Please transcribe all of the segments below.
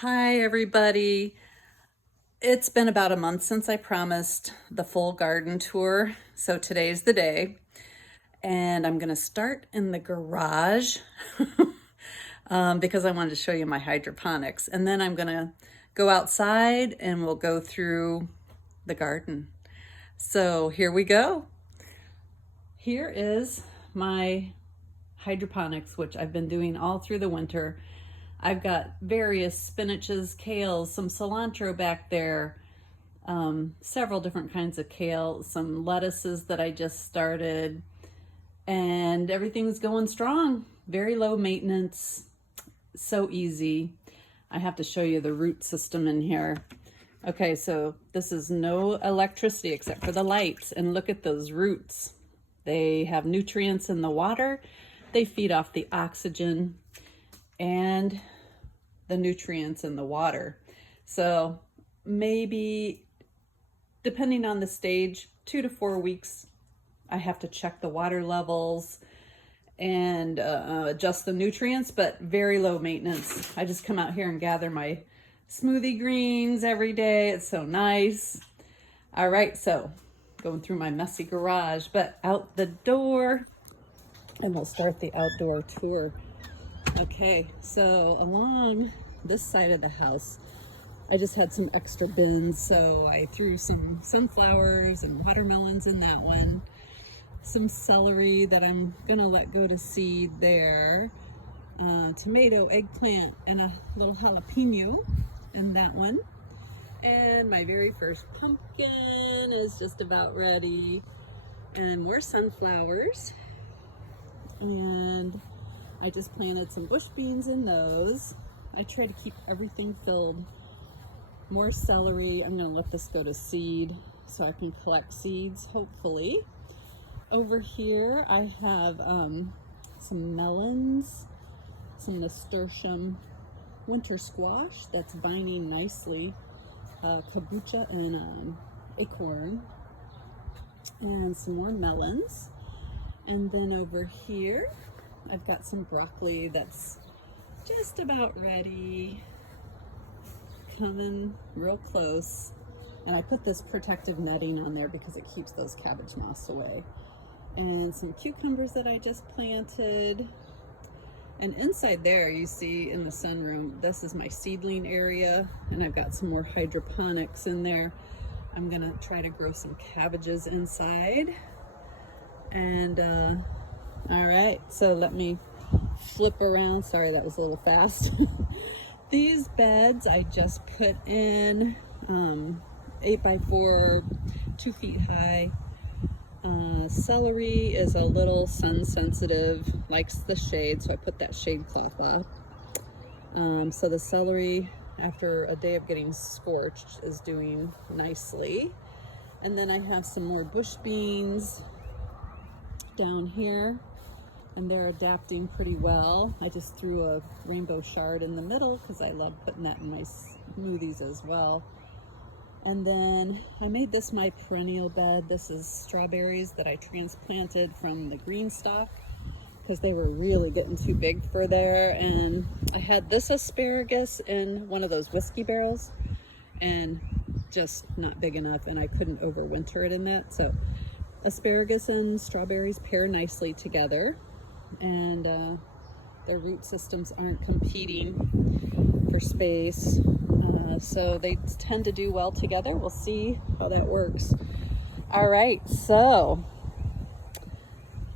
Hi, everybody. It's been about a month since I promised the full garden tour, so today's the day. And I'm going to start in the garage because I wanted to show you my hydroponics. And then I'm going to go outside and we'll go through the garden. So here we go. Here is my hydroponics, which I've been doing all through the winter. I've got various spinaches, kales, some cilantro back there, several different kinds of kale, some lettuces that I just started, and everything's going strong. Very low maintenance, so easy. I have to show you the root system in here. Okay, so this is no electricity except for the lights, and look at those roots. They have nutrients in the water. They feed off the oxygen and the nutrients in the water. So maybe, depending on the stage, 2 to 4 weeks, I have to check the water levels and adjust the nutrients, but very low maintenance. I just come out here and gather my smoothie greens every day. It's so nice. All right, so going through my messy garage, but out the door, and we'll start the outdoor tour. Okay, so along this side of the house, I just had some extra bins, so I threw some sunflowers and watermelons in that one. Some celery that I'm gonna let go to seed there. Tomato, eggplant, and a little jalapeno in that one. And my very first pumpkin is just about ready. And more sunflowers. And I just planted some bush beans in those. I try to keep everything filled. More celery. I'm gonna let this go to seed so I can collect seeds, hopefully. Over here I have some melons, some nasturtium, winter squash that's vining nicely, kabocha and acorn, and some more melons. And then over here I've got some broccoli that's just about ready, coming real close. And I put this protective netting on there because it keeps those cabbage moths away. And some cucumbers that I just planted. And inside there, you see in the sunroom, this is my seedling area, and I've got some more hydroponics in there. I'm gonna try to grow some cabbages inside. And all right, so let me flip around. Sorry, that was a little fast. These beds I just put in 8x4, 2 feet high. Celery is a little sun sensitive, likes the shade, so I put that shade cloth off. So the celery, after a day of getting scorched, is doing nicely. And then I have some more bush beans down here, and they're adapting pretty well. I just threw a rainbow chard in the middle because I love putting that in my smoothies as well. And then I made this my perennial bed. This is strawberries that I transplanted from the green stalk because they were really getting too big for there. And I had this asparagus in one of those whiskey barrels and just not big enough, and I couldn't overwinter it in that. So asparagus and strawberries pair nicely together, and their root systems aren't competing for space. So they tend to do well together. We'll see how that works. All right, so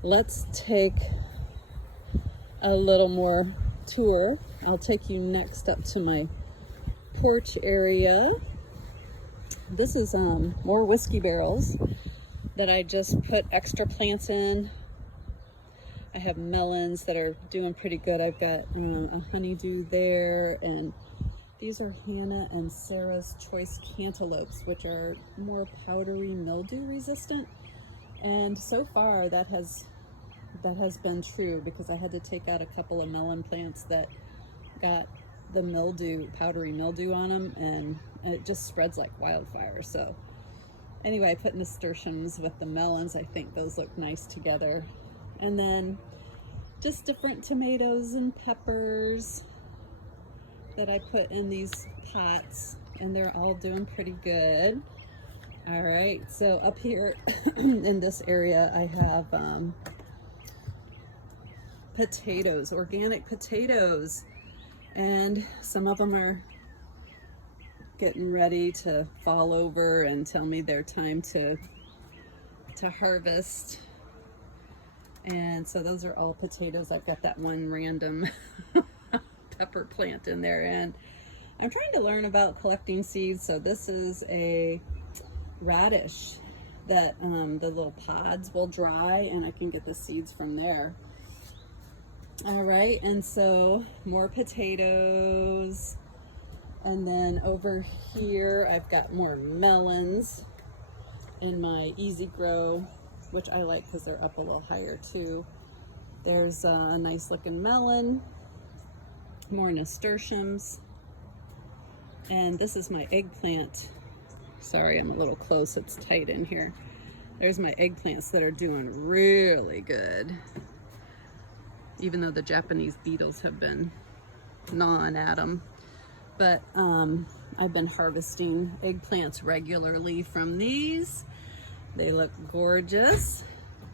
let's take a little more tour. I'll take you next up to my porch area. This is more whiskey barrels that I just put extra plants in. I have melons that are doing pretty good. I've got a honeydew there, and these are Hannah and Sarah's Choice Cantaloupes, which are more powdery mildew resistant. And so far that has been true, because I had to take out a couple of melon plants that got the powdery mildew on them, and it just spreads like wildfire. So anyway, I put nasturtiums with the melons. I think those look nice together. And then just different tomatoes and peppers. that I put in these pots, and they're all doing pretty good. All right, so up here in this area, I have potatoes, organic potatoes, and some of them are getting ready to fall over and tell me their time to harvest. And so those are all potatoes. I've got that one random pepper plant in there, and I'm trying to learn about collecting seeds. So this is a radish that the little pods will dry, and I can get the seeds from there. All right, and so more potatoes. And then over here, I've got more melons in my Easy Grow, which I like because they're up a little higher too. There's a nice looking melon, more nasturtiums, and this is my eggplant. Sorry, I'm a little close, it's tight in here. There's my eggplants that are doing really good, even though the Japanese beetles have been gnawing at them. But I've been harvesting eggplants regularly from these. They look gorgeous.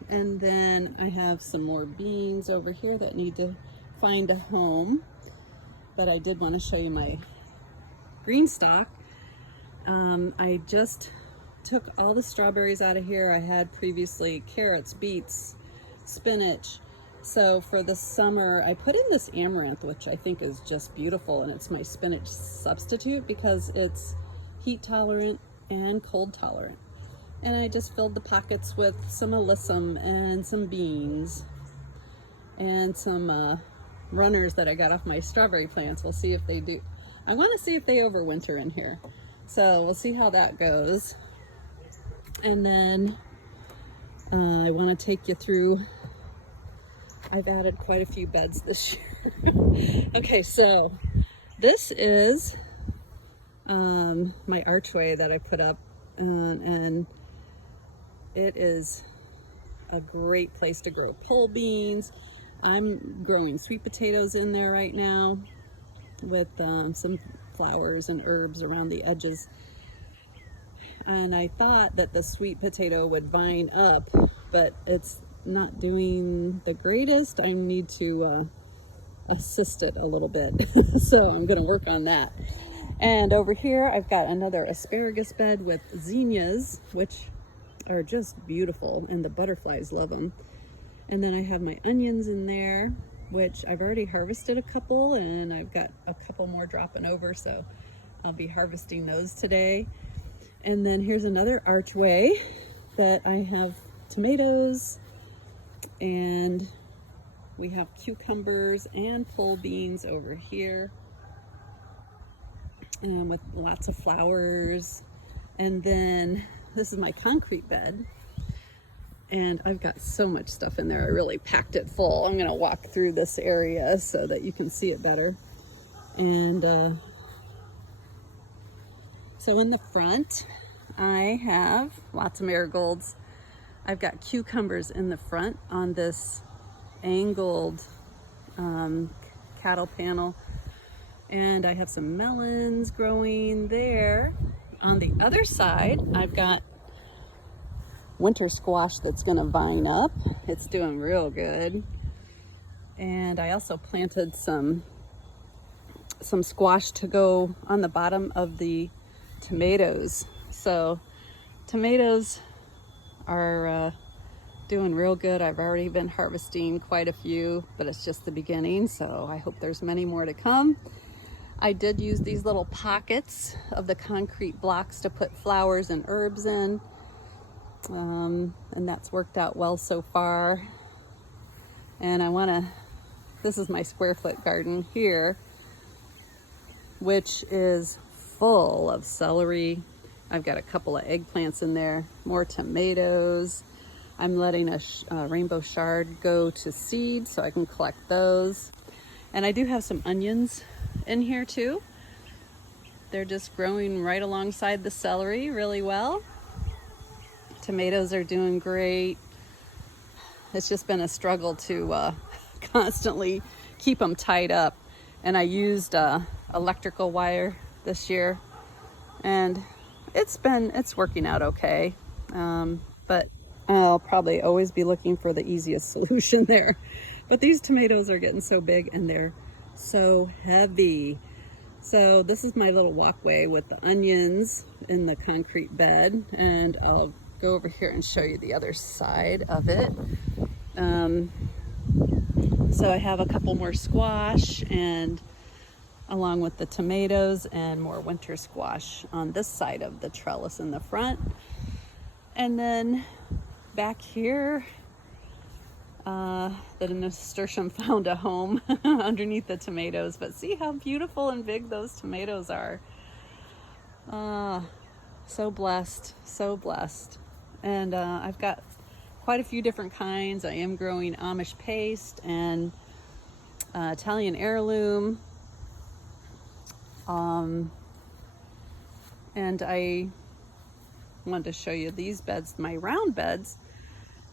And then I have some more beans over here that need to find a home. But I did want to show you my green stalk. I just took all the strawberries out of here. I had previously carrots, beets, spinach. So for the summer, I put in this amaranth, which I think is just beautiful, and it's my spinach substitute because it's heat tolerant and cold tolerant. And I just filled the pockets with some alyssum and some beans and some runners that I got off my strawberry plants. We'll see if they do. I want to see if they overwinter in here. So we'll see how that goes. And then I want to take you through. I've added quite a few beds this year. Okay, so this is my archway that I put up, and it is a great place to grow pole beans. I'm growing sweet potatoes in there right now with some flowers and herbs around the edges. And I thought that the sweet potato would vine up, but it's not doing the greatest. I need to assist it a little bit. So I'm going to work on that. And over here I've got another asparagus bed with zinnias, which are just beautiful, and the butterflies love them. And then I have my onions in there, which I've already harvested a couple, and I've got a couple more dropping over, so I'll be harvesting those today. And then here's another archway that I have tomatoes, and we have cucumbers and pole beans over here, and with lots of flowers. And then this is my concrete bed, and I've got so much stuff in there. I really packed it full. I'm going to walk through this area so that you can see it better. And so in the front, I have lots of marigolds. I've got cucumbers in the front on this angled cattle panel. And I have some melons growing there. On the other side, I've got winter squash that's gonna vine up. It's doing real good. And I also planted some squash to go on the bottom of the tomatoes. So tomatoes are doing real good. I've already been harvesting quite a few, but it's just the beginning, so I hope there's many more to come. I did use these little pockets of the concrete blocks to put flowers and herbs in, and that's worked out well so far. And this is my square foot garden here, which is full of celery. I've got a couple of eggplants in there, more tomatoes. I'm letting a rainbow chard go to seed so I can collect those. And I do have some onions in here too. They're just growing right alongside the celery really well. Tomatoes are doing great. It's just been a struggle to constantly keep them tied up. And I used electrical wire this year, and it's working out okay. But I'll probably always be looking for the easiest solution there. But these tomatoes are getting so big and they're so heavy. So this is my little walkway with the onions in the concrete bed, and I'll go over here and show you the other side of it. So I have a couple more squash, and along with the tomatoes, and more winter squash on this side of the trellis in the front. And then back here, the nasturtium found a home underneath the tomatoes, but see how beautiful and big those tomatoes are. So blessed, so blessed. And I've got quite a few different kinds. I am growing Amish paste and Italian heirloom. And I wanted to show you these beds, my round beds.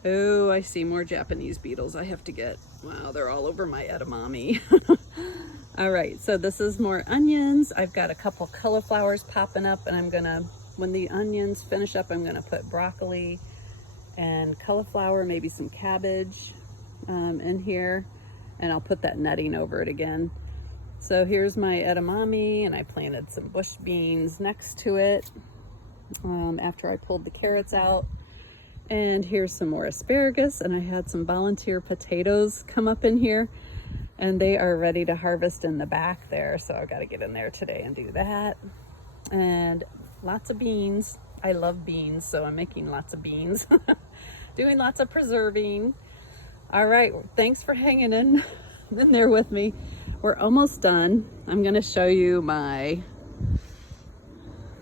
Oh, I see more Japanese beetles I have to get. Wow, they're all over my edamame. All right, so this is more onions. I've got a couple cauliflowers popping up, and I'm gonna, when the onions finish up, I'm gonna put broccoli and cauliflower, maybe some cabbage in here, and I'll put that netting over it again. So here's my edamame, and I planted some bush beans next to it after I pulled the carrots out. And here's some more asparagus, and I had some volunteer potatoes come up in here, and they are ready to harvest in the back there, so I've got to get in there today and do that. And lots of beans. I love beans, so I'm making lots of beans. Doing lots of preserving. All right, thanks for hanging in there with me. We're almost done. I'm going to show you my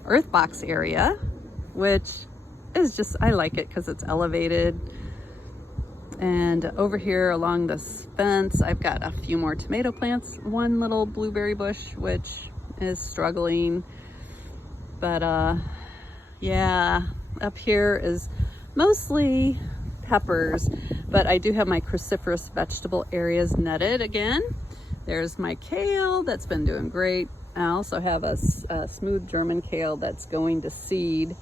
earth box area, which is just, I like it because it's elevated. And over here along this fence, I've got a few more tomato plants. One little blueberry bush, which is struggling. But yeah, up here is mostly peppers, but I do have my cruciferous vegetable areas netted again. There's my kale that's been doing great. I also have a smooth German kale that's going to seed,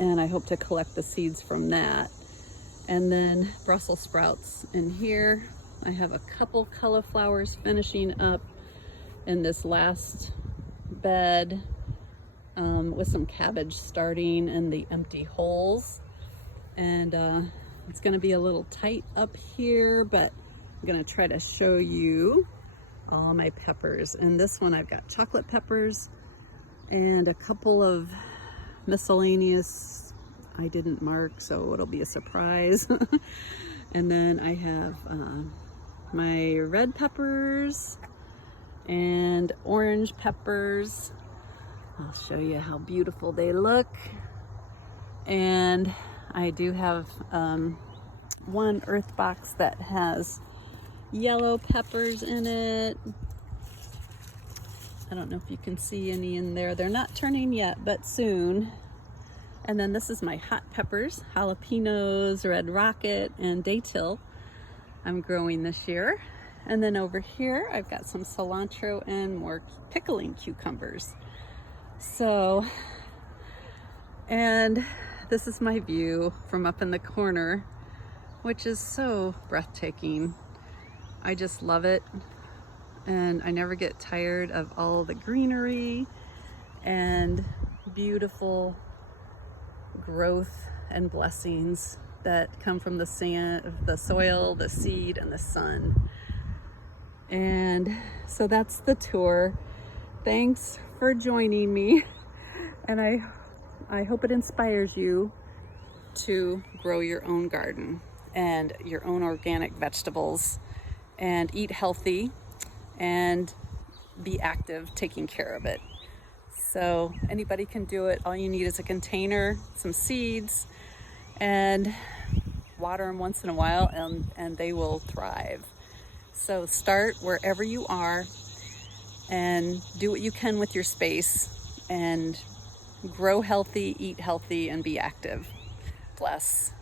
and I hope to collect the seeds from that. And then Brussels sprouts in here. I have a couple cauliflowers finishing up in this last bed, with some cabbage starting in the empty holes. And it's gonna be a little tight up here, but I'm gonna try to show you all my peppers. And this one I've got chocolate peppers and a couple of miscellaneous I didn't mark, so it'll be a surprise. And then I have my red peppers and orange peppers. I'll show you how beautiful they look. And I do have one earth box that has yellow peppers in it. I don't know if you can see any in there. They're not turning yet, but soon. And then this is my hot peppers, jalapenos, red rocket, and daytil I'm growing this year. And then over here, I've got some cilantro and more pickling cucumbers. So, and this is my view from up in the corner, which is so breathtaking. I just love it. And I never get tired of all the greenery and beautiful growth and blessings that come from the sand, the soil, the seed, and the sun. And so that's the tour. Thanks for joining me, and I hope it inspires you to grow your own garden and your own organic vegetables, and eat healthy and be active taking care of it. So anybody can do it. All you need is a container, some seeds, and water them once in a while, and they will thrive. So start wherever you are and do what you can with your space, and grow healthy, eat healthy, and be active. Bless.